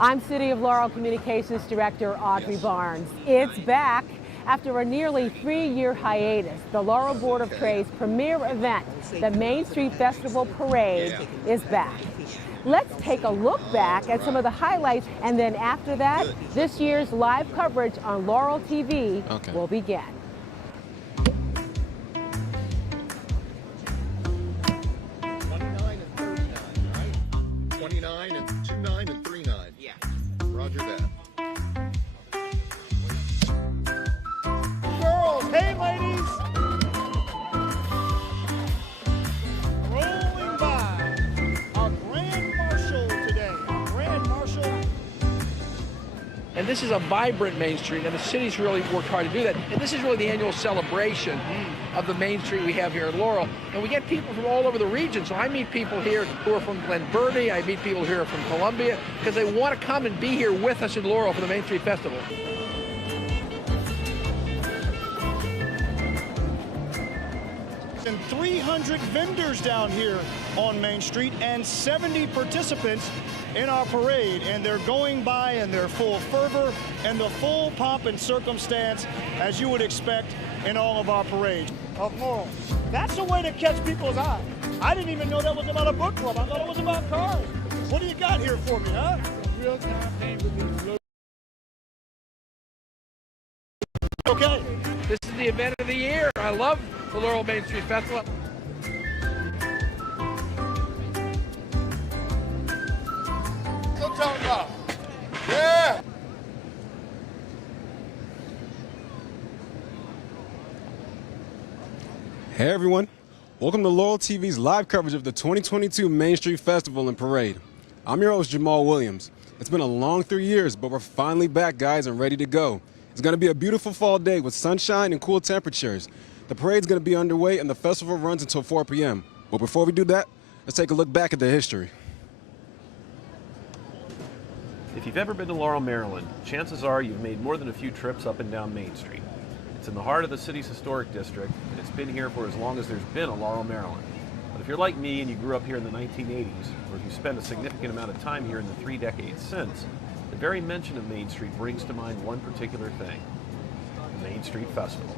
I'm City of Laurel Communications Director Audrey Barnes. It's back. After a nearly 3-year hiatus, the Laurel Board of Trade's premier event, the Main Street Festival Parade, is back. Let's take a look back at some of the highlights, and then after that, this year's live coverage on Laurel TV will begin. 29 and 29 and 39. Yeah. Roger that. Girls, hey ladies! Rolling by our Grand Marshal today. Our Grand Marshal. And this is a vibrant Main Street, and the city's really worked hard to do that. And this is really the annual celebration of the Main Street we have here in Laurel. And we get people from all over the region. So I meet people here who are from Glen Burnie. I meet people here from Columbia because they want to come and be here with us in Laurel for the Main Street Festival. And 300 vendors down here on Main Street and 70 participants in our parade, and they're going by in their full fervor and the full pomp and circumstance as you would expect in all of our parades of Laurel. That's a way to catch people's eye. I didn't even know that was about a book club. I thought it was about cars. What do you got here for me, huh? Okay. This is the event of the year. I love the Laurel Main Street Festival. Still talking about. Yeah. Hey everyone, welcome to Laurel TV's live coverage of the 2022 Main Street Festival and Parade. I'm your host, Jamal Williams. It's been a long 3 years, but we're finally back, guys, and ready to go. It's going to be a beautiful fall day with sunshine and cool temperatures. The parade's going to be underway and the festival runs until 4 p.m. But before we do that, let's take a look back at the history. If you've ever been to Laurel, Maryland, chances are you've made more than a few trips up and down Main Street. It's in the heart of the city's historic district, and it's been here for as long as there's been a Laurel, Maryland. But if you're like me and you grew up here in the 1980s, or if you spent a significant amount of time here in the 3 decades since, the very mention of Main Street brings to mind one particular thing: the Main Street Festival.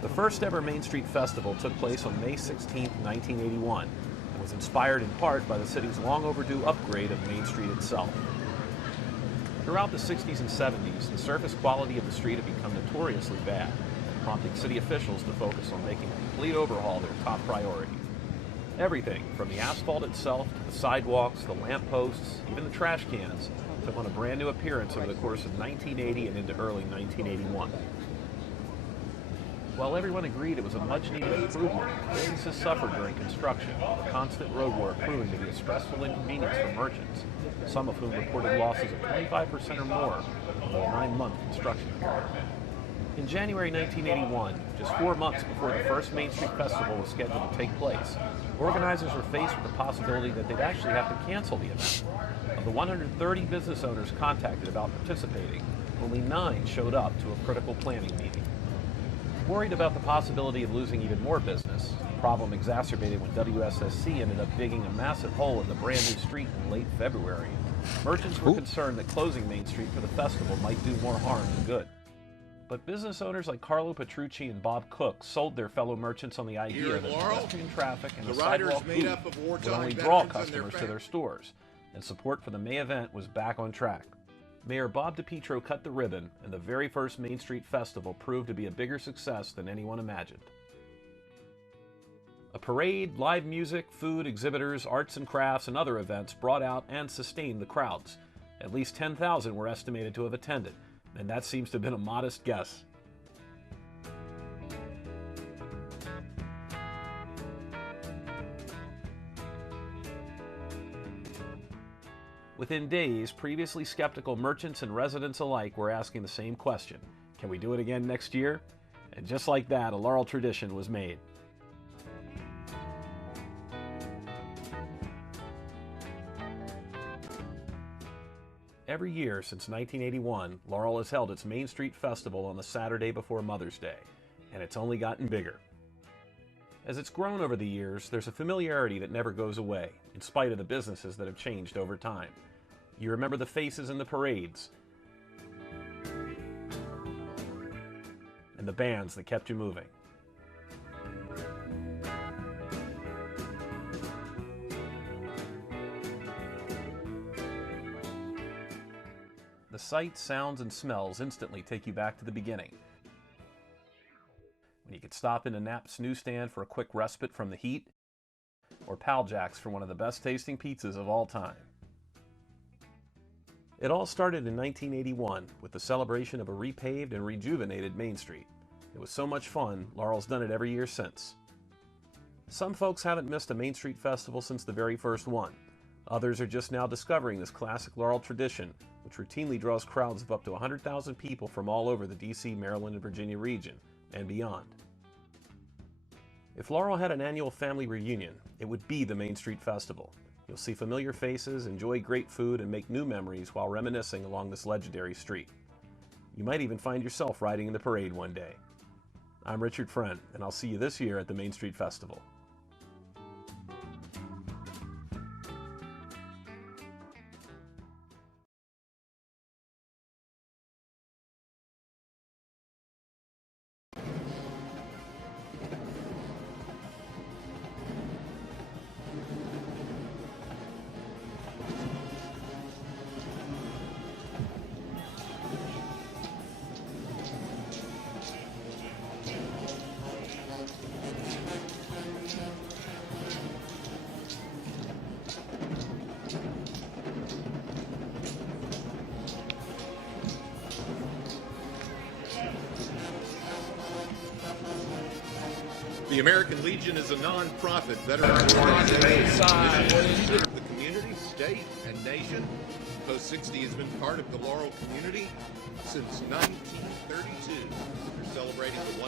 The first ever Main Street Festival took place on May 16, 1981, and was inspired in part by the city's long overdue upgrade of Main Street itself. Throughout the 60s and 70s, the surface quality of the street had become notoriously bad, prompting city officials to focus on making a complete overhaul their top priority. Everything from the asphalt itself to the sidewalks, the lamp posts, even the trash cans took on a brand new appearance over the course of 1980 and into early 1981. While everyone agreed it was a much-needed improvement, businesses suffered during construction, with constant road work proving to be a stressful inconvenience for merchants, some of whom reported losses of 25% or more over the 9-month construction period. In January 1981, just 4 months before the first Main Street Festival was scheduled to take place, organizers were faced with the possibility that they'd actually have to cancel the event. Of the 130 business owners contacted about participating, only 9 showed up to a critical planning meeting. Worried about the possibility of losing even more business, a problem exacerbated when WSSC ended up digging a massive hole in the brand new street in late February, merchants were concerned that closing Main Street for the festival might do more harm than good. But business owners like Carlo Petrucci and Bob Cook sold their fellow merchants on the idea that pedestrian traffic and the sidewalk booth would only draw customers to their stores, and support for the May event was back on track. Mayor Bob DiPietro cut the ribbon, and the very first Main Street Festival proved to be a bigger success than anyone imagined. A parade, live music, food, exhibitors, arts and crafts, and other events brought out and sustained the crowds. At least 10,000 were estimated to have attended, and that seems to have been a modest guess. Within days, previously skeptical merchants and residents alike were asking the same question: can we do it again next year? And just like that, a Laurel tradition was made. Every year since 1981, Laurel has held its Main Street Festival on the Saturday before Mother's Day, and it's only gotten bigger. As it's grown over the years, there's a familiarity that never goes away, in spite of the businesses that have changed over time. You remember the faces in the parades, and the bands that kept you moving. The sights, sounds, and smells instantly take you back to the beginning, when you could stop into Knapp's newsstand for a quick respite from the heat, or Pal Jack's for one of the best tasting pizzas of all time. It all started in 1981 with the celebration of a repaved and rejuvenated Main Street. It was so much fun, Laurel's done it every year since. Some folks haven't missed a Main Street festival since the very first one. Others are just now discovering this classic Laurel tradition, which routinely draws crowds of up to 100,000 people from all over the DC, Maryland, and Virginia region, and beyond. If Laurel had an annual family reunion, it would be the Main Street Festival. You'll see familiar faces, enjoy great food, and make new memories while reminiscing along this legendary street. You might even find yourself riding in the parade one day. I'm Richard Friend, and I'll see you this year at the Main Street Festival. The American Legion is a non-profit veteran organization to serve the community, state, and nation. Post 60 has been part of the Laurel community since 1932. We're celebrating the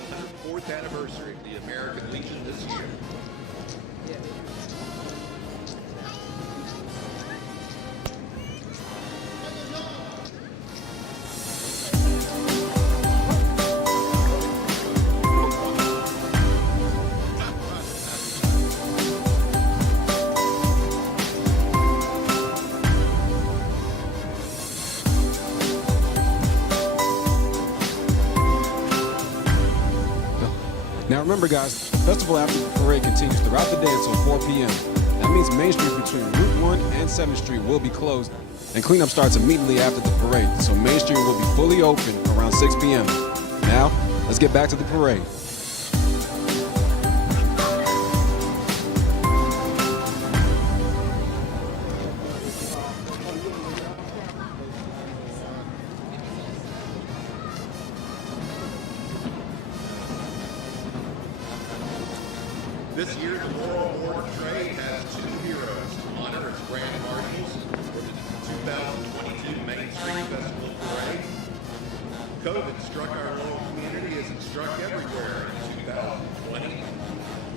104th anniversary of the American Legion this year. Now remember guys, the festival after the parade continues throughout the day until 4 p.m. That means Main Street between Route 1 and 7th Street will be closed, and cleanup starts immediately after the parade, so Main Street will be fully open around 6 p.m. Now, let's get back to the parade. This year, the Laurel Board of Trade has two heroes to honor as grand marshals for the 2022 Main Street Festival Parade. COVID struck our Laurel community as it struck everywhere in 2020.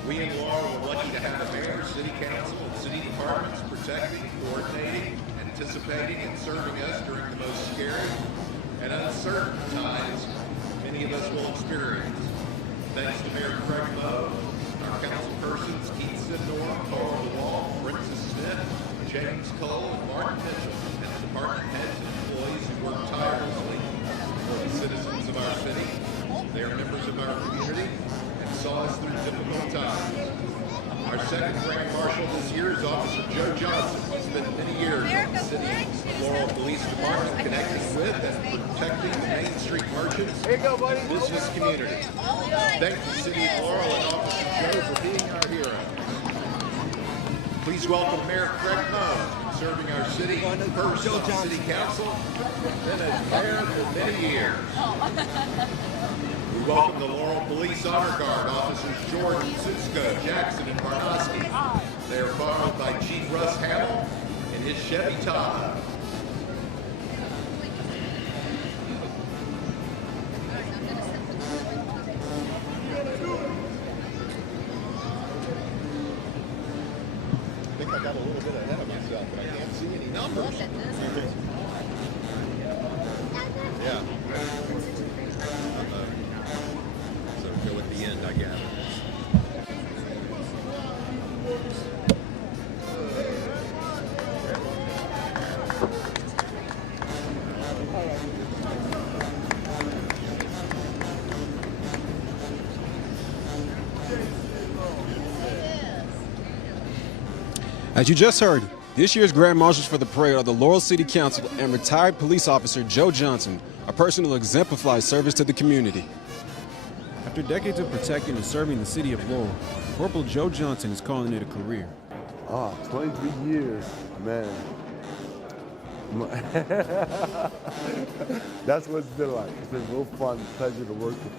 We in Laurel were lucky to have a mayor, city council, and city departments protecting, coordinating, anticipating, and serving us during the most scary and uncertain times many of us will experience. Thanks to Mayor Craig Moe, our council persons, Keith Sidnor, Carl DeWalt, Princess Smith, James Cole, and Martin Mitchell, and the department heads and employees who work tirelessly for the citizens of our city. They are members of our community and saw us through difficult times. Our second grand marshal this year is Officer Joe Johnson. He spent many years on the city Laurel Police Department connecting with and protecting the Main Street merchants and business community. Thank the City of Laurel and Officer Joe for being our hero. Please welcome Mayor Craig Moe, serving our city first on City Council, then as mayor for many years. We welcome the Laurel Police Honor Guard officers Jordan, Susko, Jackson, and Barnoski. They are followed by Chief Russ Hamill and his Chevy Tahoe. I think I got a little bit ahead of myself, but I can't see any numbers. Yeah. So go at the end, I gather. As you just heard, this year's Grand Marshals for the parade are the Laurel City Council and retired police officer Joe Johnson, a person who exemplifies service to the community. After decades of protecting and serving the city of Laurel, Corporal Joe Johnson is calling it a career. 23 years, man. That's what it's been like. It's been real fun, pleasure to work with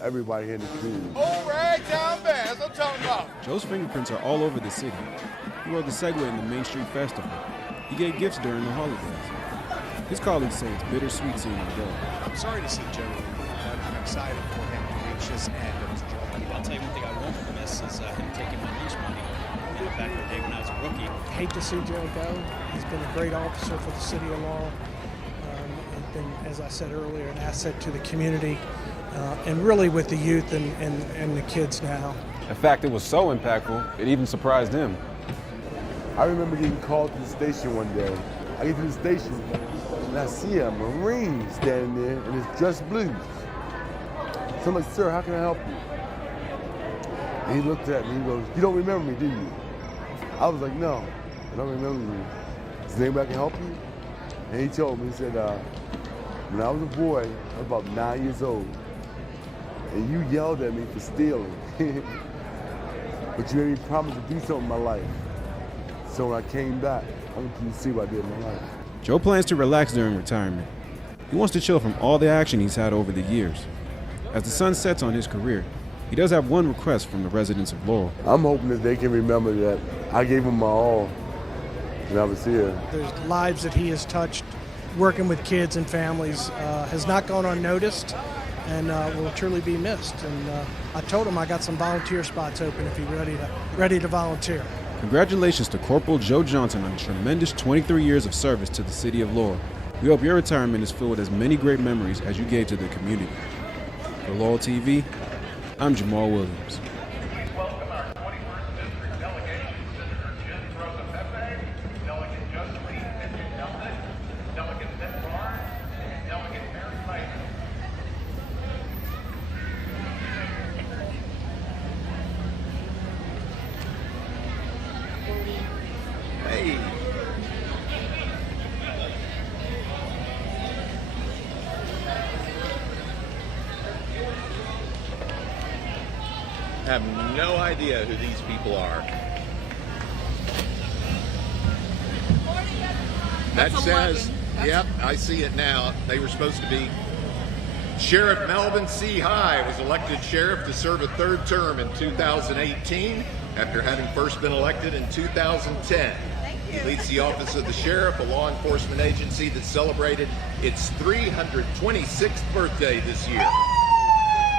everybody here in the community. All right, town band, that's what I'm talking about. Joe's fingerprints are all over the city. He rode the Segway in the Main Street Festival. He gave gifts during the holidays. His colleagues say it's bittersweet seeing him go. I'm sorry to see Joe leave, but I'm excited for him to reach this end of his journey. I'll tell you one thing I won't miss is him taking my lunch money. Back in the day when I was a rookie. Hate to see Joe go. He's been a great officer for the city of Laurel. And been, as I said earlier, an asset to the community and really with the youth and the kids now. In fact, it was so impactful, it even surprised him. I remember getting called to the station one day. I get to the station and I see a Marine standing there in his dress blues. So I'm like, sir, how can I help you? And he looked at me, he goes, you don't remember me, do you? I was like, no, I don't remember you. Is there anybody I can help you? And he told me, he said, when I was a boy, I was about 9 years old, and you yelled at me for stealing. But you made me promise to do something in my life. So when I came back, I want you to see what I did in my life. Joe plans to relax during retirement. He wants to chill from all the action he's had over the years. As the sun sets on his career, he does have one request from the residents of Laurel. I'm hoping that they can remember that I gave them my all when I was here. There's lives that he has touched working with kids and families has not gone unnoticed and will truly be missed. And I told him I got some volunteer spots open if he's ready to volunteer. Congratulations to Corporal Joe Johnson on a tremendous 23 years of service to the city of Laurel. We hope your retirement is filled with as many great memories as you gave to the community. For Laurel TV, I'm Jamal Williams. Welcome our 21st District delegation, Senator Jim Rosa-Pepe, Delegate Justly Nelson, Delegate Nick Barnes, and Delegate Mary Lake. Hey. Have no idea who these people are. That says, yep, I see it now. They were supposed to be. Sheriff Melvin C. High was elected sheriff to serve a third term in 2018 after having first been elected in 2010. He leads the office of the sheriff, a law enforcement agency that celebrated its 326th birthday this year.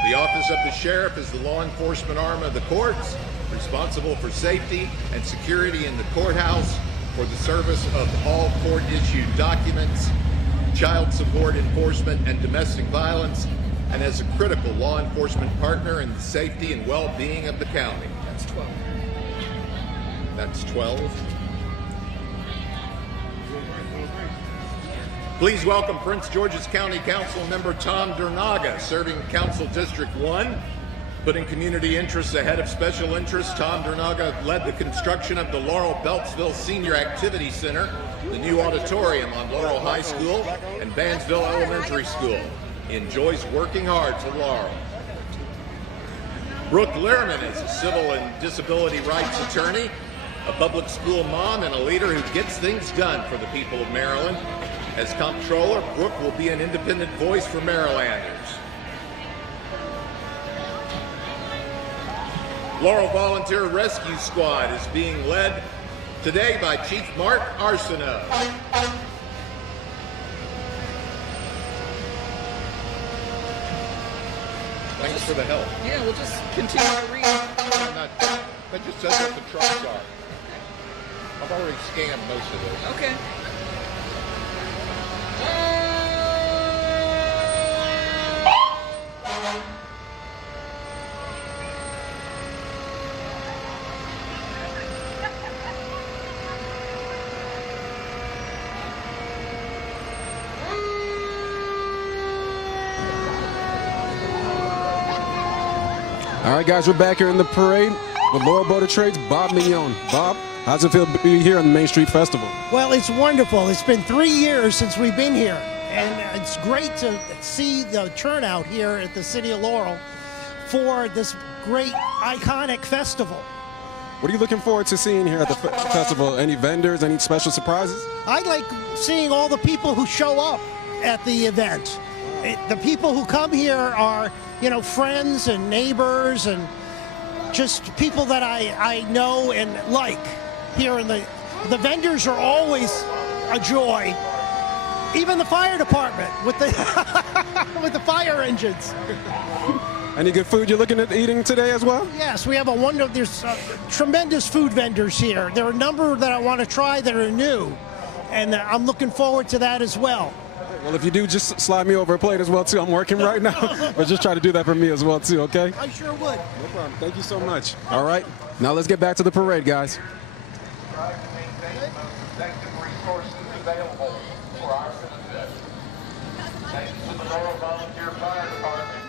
The office of the sheriff is the law enforcement arm of the courts, responsible for safety and security in the courthouse, for the service of all court-issued documents, child support enforcement and domestic violence, and as a critical law enforcement partner in the safety and well-being of the county. That's 12. That's 12. Please welcome Prince George's County Council member Tom Dernaga, serving Council District 1. Putting community interests ahead of special interests, Tom Dernaga led the construction of the Laurel Beltsville Senior Activity Center, the new auditorium on Laurel High School, and Bandsville Elementary School. He enjoys working hard for Laurel. Brooke Lehrman is a civil and disability rights attorney, a public school mom, and a leader who gets things done for the people of Maryland. As comptroller, Brooke will be an independent voice for Marylanders. Laurel Volunteer Rescue Squad is being led today by Chief Mark Arsenault. Thanks for the help. Yeah, we'll just continue to read. That just says what the trucks are. I've already scanned most of those. Okay. All right, guys, we're back here in the parade with Laurel Boat of Trade's Bob Mignon. Bob? How's it feel to be here on the Main Street Festival? Well, it's wonderful. It's been 3 years since we've been here, and it's great to see the turnout here at the city of Laurel for this great, iconic festival. What are you looking forward to seeing here at the festival? Any vendors, any special surprises? I like seeing all the people who show up at the event. The people who come here are, you know, friends and neighbors and just people that I know and like here in the vendors are always a joy. Even the fire department with the with the fire engines. Any good food you're looking at eating today as well? Yes, we have there's tremendous food vendors here. There are a number that I want to try that are new, and I'm looking forward to that as well. Well, if you do, just slide me over a plate as well, too. I'm working right now, but just try to do that for me as well, too, okay? I sure would. No problem. Thank you so much. All right, now let's get back to the parade, guys. Thanks to the Laurel Volunteer Fire Department.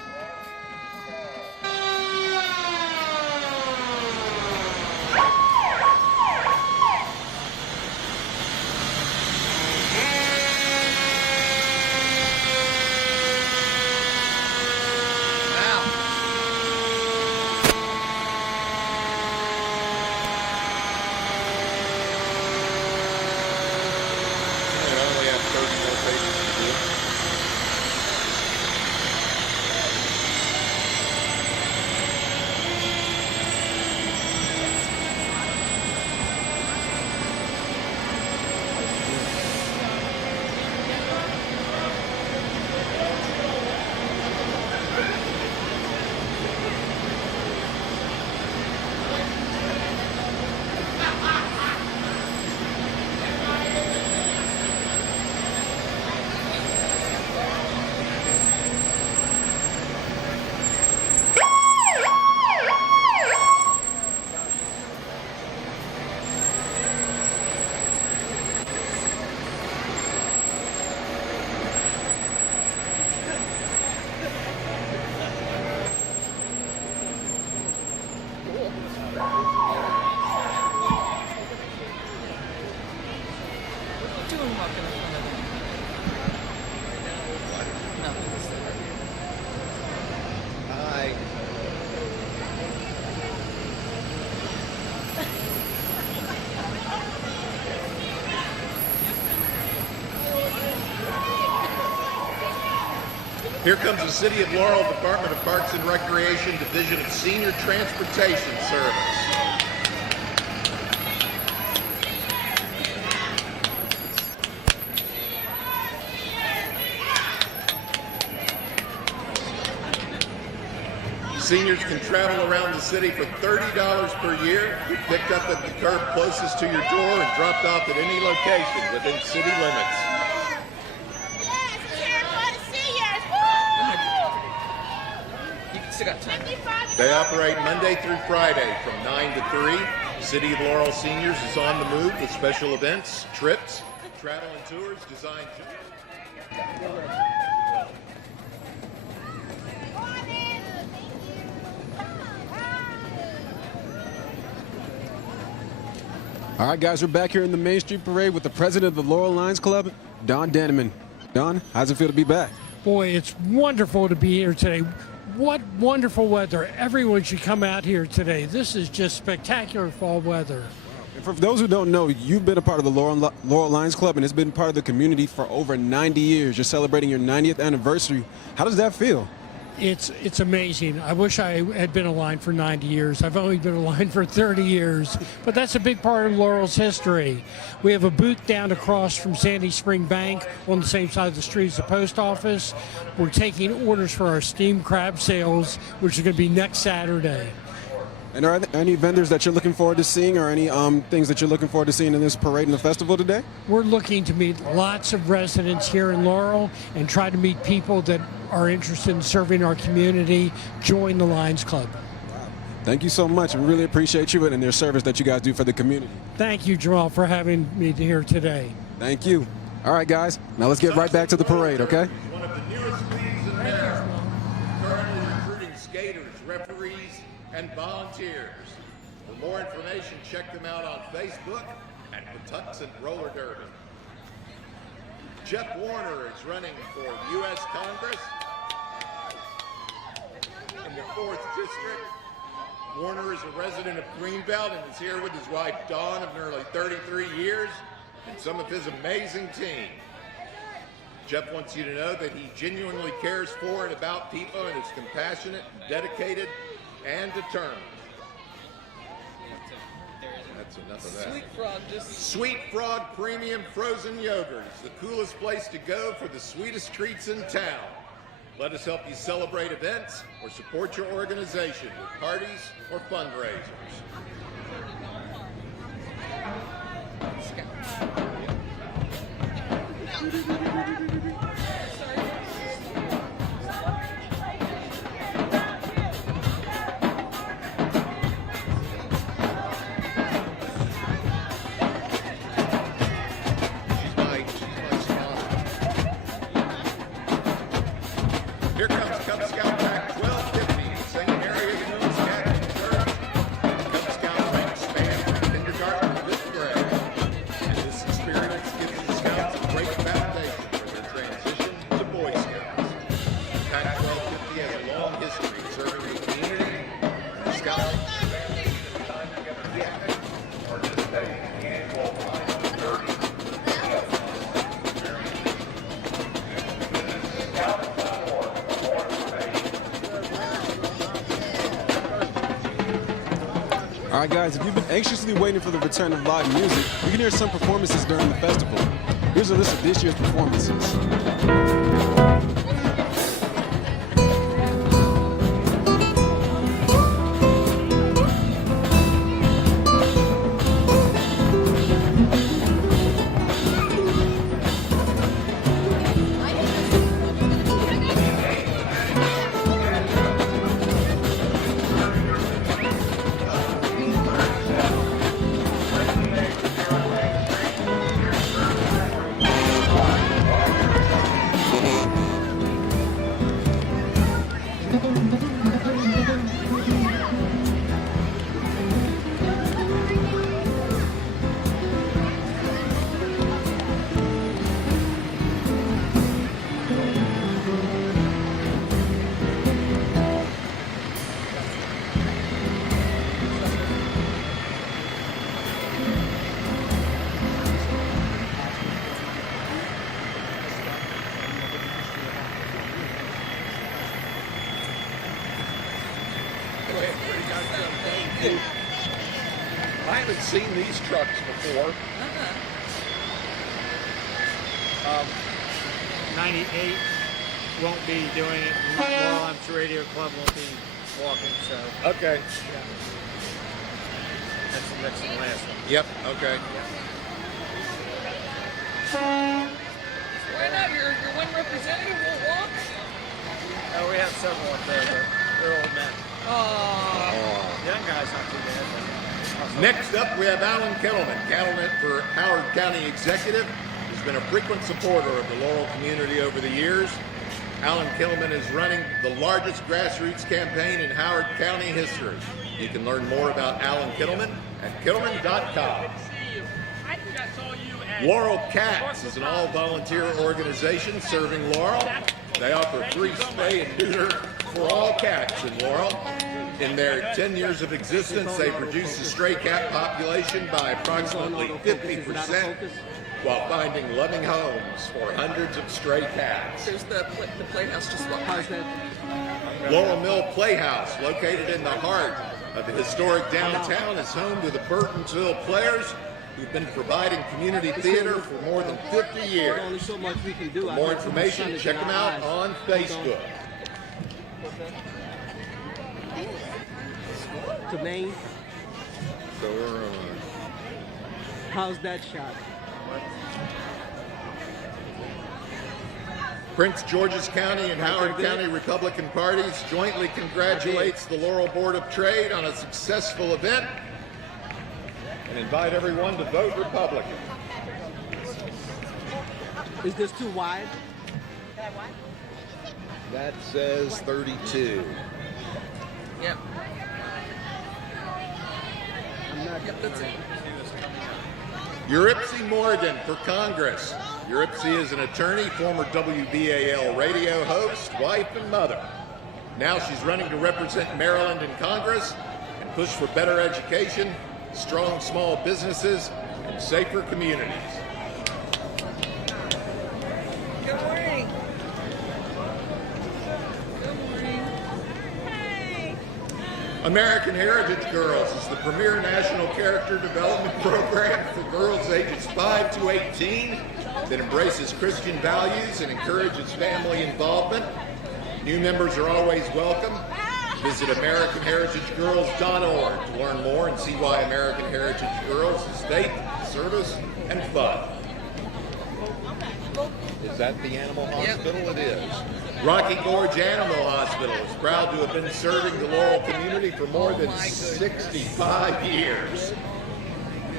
Here comes the City of Laurel Department of Parks and Recreation Division of Senior Transportation Service. Seniors can travel around the city for $30 per year, be picked up at the curb closest to your door and dropped off at any location within city limits. They operate Monday through Friday from 9 to 3. City of Laurel Seniors is on the move with special events, trips, travel and tours designed All right, guys, we're back here in the Main Street Parade with the president of the Laurel Lions Club, Don Danneman. Don, how's it feel to be back? Boy, it's wonderful to be here today. What wonderful weather. Everyone should come out here today. This is just spectacular fall weather. And for those who don't know, you've been a part of the Laurel Lions Club and it's been part of the community for over 90 years. You're celebrating your 90th anniversary. How does that feel? It's amazing. I wish I had been aligned for 90 years. I've only been aligned for 30 years, but that's a big part of Laurel's history. We have a booth down across from Sandy Spring Bank on the same side of the street as the post office. We're taking orders for our steamed crab sales, which is going to be next Saturday. And are there any vendors that you're looking forward to seeing or any things that you're looking forward to seeing in this parade and the festival today? We're looking to meet lots of residents here in Laurel and try to meet people that are interested in serving our community. Join the Lions Club. Thank you so much. We really appreciate you and your service that you guys do for the community. Thank you, Jamal, for having me here today. Thank you. All right, guys. Now let's get right back to the parade, okay? One of the newest leagues in America, currently recruiting skaters, referees, and volunteers. For more information, check them out on Facebook at Patuxent Roller Derby. Jeff Warner is running for U.S. Congress in the 4th District. Warner is a resident of Greenbelt and is here with his wife Dawn of nearly 33 years and some of his amazing team. Jeff wants you to know that he genuinely cares for and about people and is compassionate, dedicated, and determined. That's enough of that. Sweet Frog, Sweet Frog Premium Frozen Yogurt is the coolest place to go for the sweetest treats in town. Let us help you celebrate events or support your organization with parties or fundraisers. Here comes Cub Scout Pack 1250, same area known as Captain Church. Cub Scout ranks span from kindergarten to 5th grade. And this experience gives the Scouts a great foundation for their transition to Boy Scouts. Pack 1250 has a long history of serving the community. The Scouts All right, guys, if you've been anxiously waiting for the return of live music, you can hear some performances during the festival. Here's a list of this year's performances. I haven't seen these trucks before. 98 won't be doing it. Laurel Radio Club won't be walking, so. Okay. Yeah. That's the last one. Yep, okay. Why not? Your one representative will walk? Oh, we have several up there, but they're old men. Oh. Young guys not too bad. But Next up, we have Alan Kettleman, cattleman for Howard County Executive. He's been a frequent supporter of the Laurel community over the years. Alan Kettleman is running the largest grassroots campaign in Howard County history. You can learn more about Alan Kettleman at kettleman.com. Laurel Cats is an all-volunteer organization serving Laurel. They offer free spay and neuter for all cats in Laurel. In their 10 years of existence, they've reduced the stray cat population by approximately 50% while finding loving homes for hundreds of stray cats. There's the playhouse just look. How's that? Laurel Mill Playhouse, located in the heart of the historic downtown, is home to the Burtonsville Players, who've been providing community theater for more than 50 years. For more information, check them out on Facebook. To Maine. So we're on. How's that shot? Prince George's County and Howard County Republican parties jointly congratulates the Laurel Board of Trade on a successful event and invite everyone to vote Republican. Is this too wide? That says 32. Yep. Eurypsy Morgan for Congress. Eurypsy is an attorney, former WBAL radio host, wife, and mother. Now she's running to represent Maryland in Congress and push for better education, strong small businesses, and safer communities. Good morning. Good morning. American Heritage Girls is the premier national character development program for girls ages 5 to 18 that embraces Christian values and encourages family involvement. New members are always welcome. Visit AmericanHeritageGirls.org to learn more and see why American Heritage Girls is faith, service, and fun. Is that the animal hospital? Yep. It is. Rocky Gorge Animal Hospital is proud to have been serving the Laurel community for more than 65 years.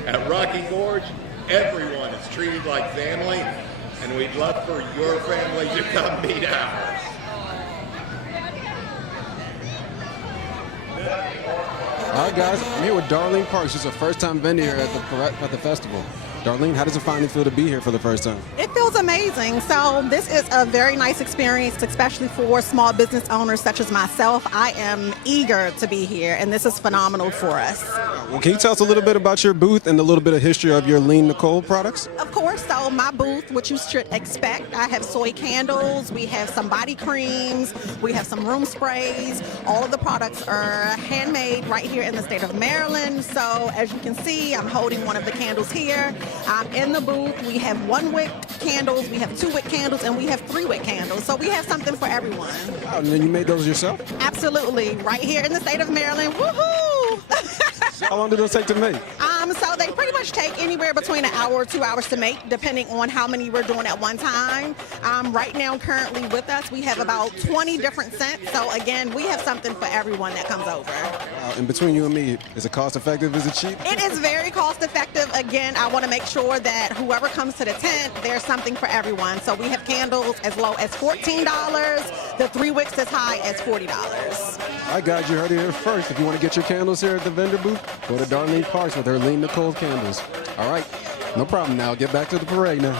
At Rocky Gorge, everyone is treated like family, and we'd love for your family to come meet ours. All right, guys, I'm here with Darlene Parks. She's a first-time vendor here at the festival. Darlene, how does it finally feel to be here for the first time? It feels amazing. So this is a very nice experience, especially for small business owners such as myself. I am eager to be here, and this is phenomenal for us. Well, can you tell us a little bit about your booth and a little bit of history of your Lean Nicole products? Of course, so my booth, which you should expect, I have soy candles, we have some body creams, we have some room sprays. All of the products are handmade right here in the state of Maryland. So as you can see, I'm holding one of the candles here. In the booth, we have 1-wick candles, we have 2-wick candles, and we have 3-wick candles. So we have something for everyone. Oh, and then you made those yourself? Absolutely, right here in the state of Maryland. Woohoo! How long did those take to make? So they pretty much take anywhere between an hour or 2 hours to make, depending on how many we're doing at one time. Right now, currently with us, we have about 20 different scents. So again, we have something for everyone that comes over. And between you and me, is it cost effective? Is it cheap? It is very cost effective. Again, I want to make sure that whoever comes to the tent, there's something for everyone. So we have candles as low as $14. The 3 wicks as high as $40. All right, guys, you heard it here first. If you want to get your candles here at the vendor booth, go to Darlene Parks with her Lean Nicole candles. All right, no problem. Now get back to the parade now.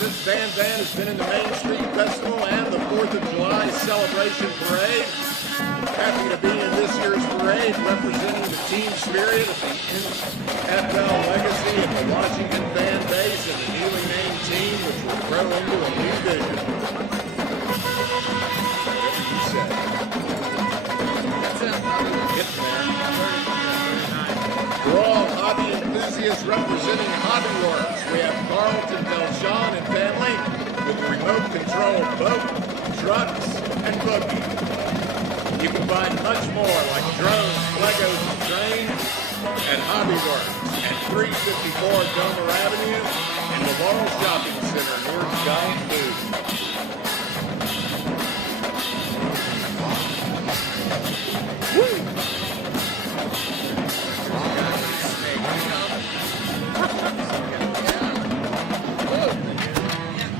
This van has been in the Main Street Festival and the 4th of July celebration parade. Happy to be in this year's parade representing the team spirit of the NFL legacy of the Washington fan base and the newly named team, which will grow into a new vision. Whatever you say. That's it. Getting there. We're all hobby enthusiasts representing Hobby Works. We have Carlton, Belshon, and family with the remote control boat, trucks, and buggy. You can find much more like drones, Legos, and trains at Hobby Works at 354 Domer Avenue in the Laurel Shopping Center near Giant Booth. Woo!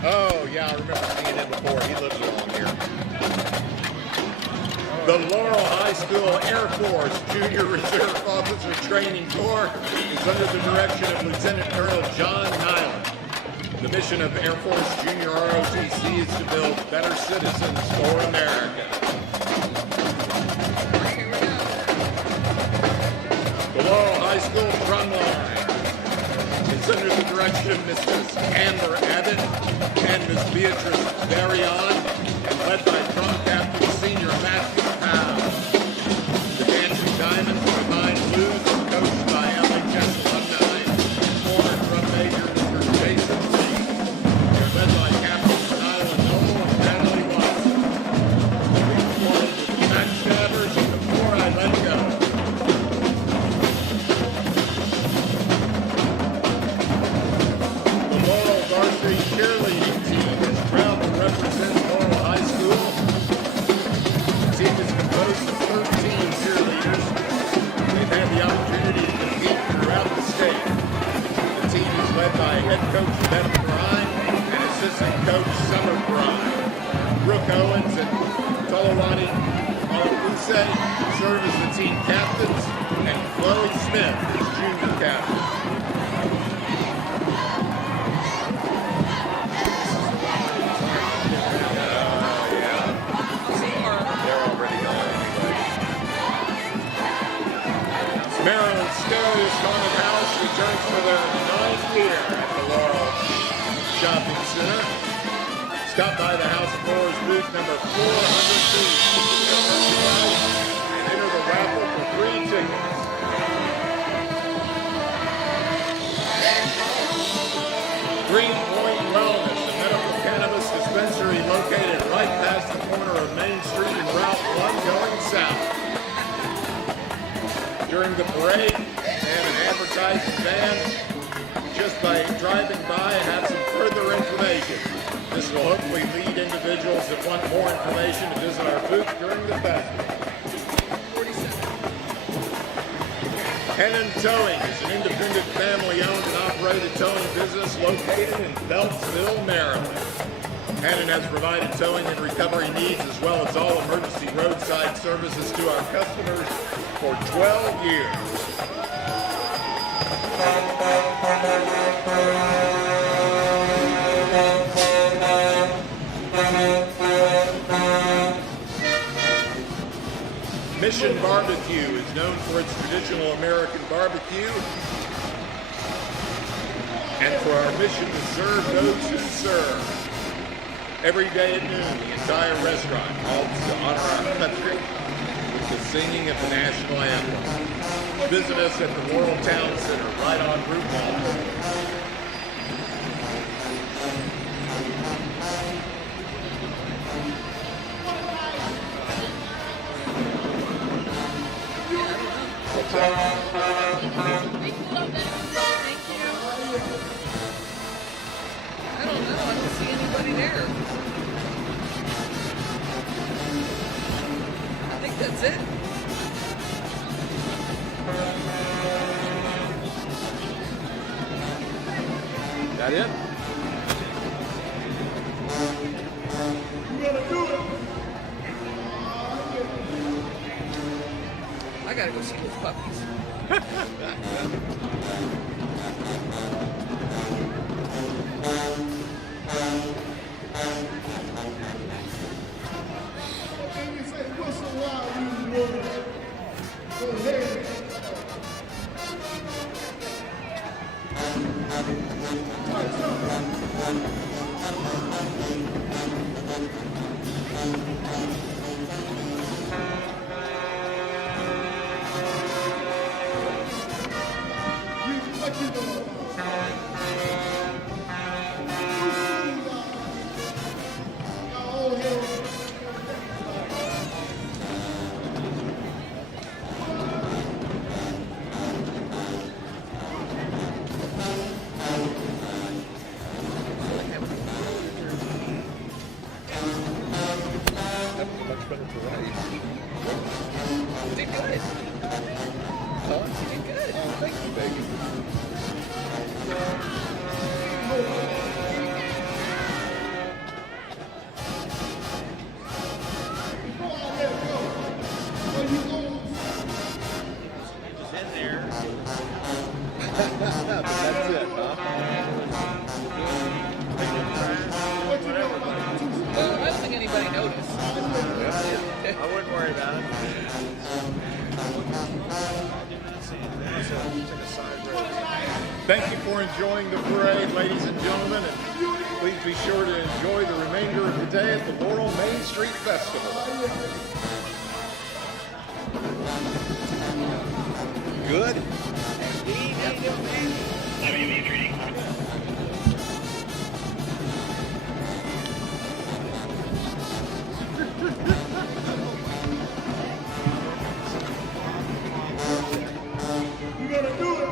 Oh, yeah, I remember seeing him before. He lives along here. The Laurel High School Air Force Junior Reserve Officer Training Corps is under the direction of Lieutenant Colonel John Nyland. The mission of Air Force Junior ROTC is to build better citizens for America. The Laurel High School drum line is under the direction of Mrs. Amber Abbott and Ms. Beatrice Barrion, and led by Drum Captain Senior Matthew Powell. The Dancing Diamonds combined blues is coached by LHS alumni, former drum major Mr. Jason Lee. They're led by Captains Nyla Noble and Natalie Watson. We performed with Matt Shavers and Before I Let Go. The Laurel Varsity Cheerleading Team is proud to represent Laurel High School Smith is junior captain. Maryland Stereo's Haunted House returns for their 9th year at the Laurel Shopping Center. Stop by the House of Horrors booth number 402 and enter the raffle for free tickets. Green Point Wellness, a medical cannabis dispensary located right past the corner of Main Street and Route 1 going south. During the parade, and an advertising van. Just by driving by, have some further information. This will hopefully lead individuals that want more information to visit our booth during the festival. Hennon Towing is an independent family-owned and operated towing business located in Beltsville, Maryland. Hennon has provided towing and recovery needs as well as all emergency roadside services to our customers for 12 years. Mission Barbecue is known for its traditional American barbecue and for our mission to serve those who serve. Every day at noon, the entire restaurant halts to honor our country with the singing of the national anthem. Visit us at the Laurel Town Center, right on Route 1. I don't know. I don't see anybody there. I think that's it. That it? I gotta go see those puppies. Did good. Oh, you did good. Thank you, baby. That's it, huh? Well, I don't think anybody noticed. I wouldn't worry about it. Thank you for enjoying the parade, ladies and gentlemen, and please be sure to enjoy the remainder of the day at the Laurel Main Street Festival. Good? You gotta do it.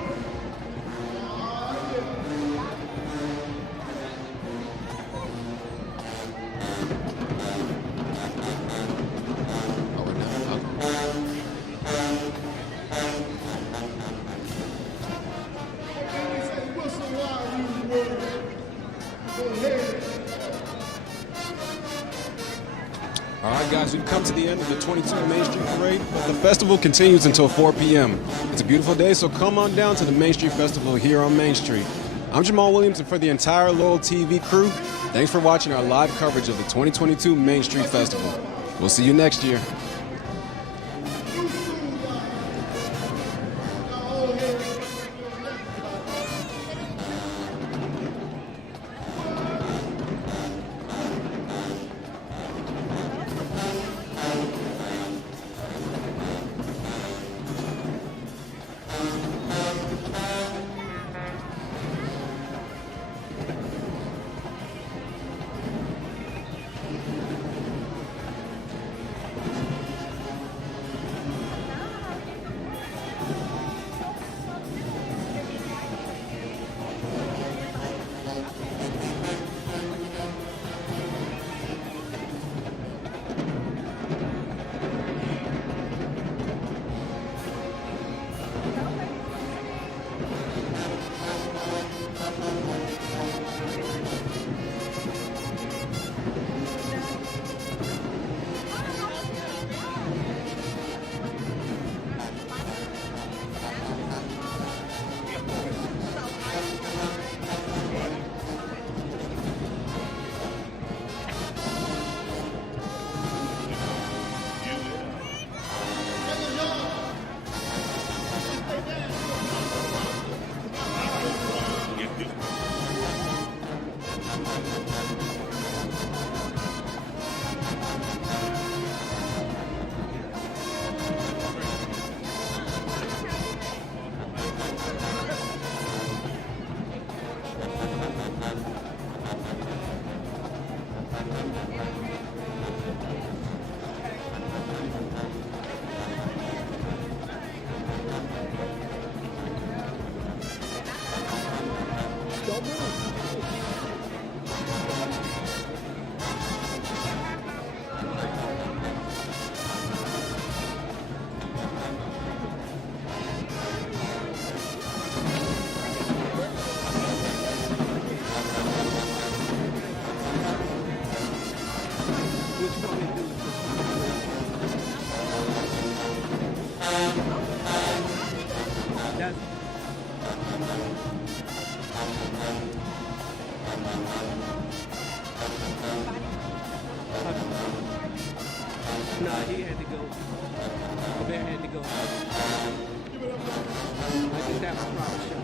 Whistle while right, guys, we've come to the end of the 22 Main Street Parade. The festival continues until 4 p.m. It's a beautiful day, so come on down to the Main Street Festival here on Main Street. I'm Jamal Williams, and for the entire Laurel TV crew, thanks for watching our live coverage of the 2022 Main Street Festival. We'll see you next year. No, he had to go. The bear had to go. I just have a proper shot.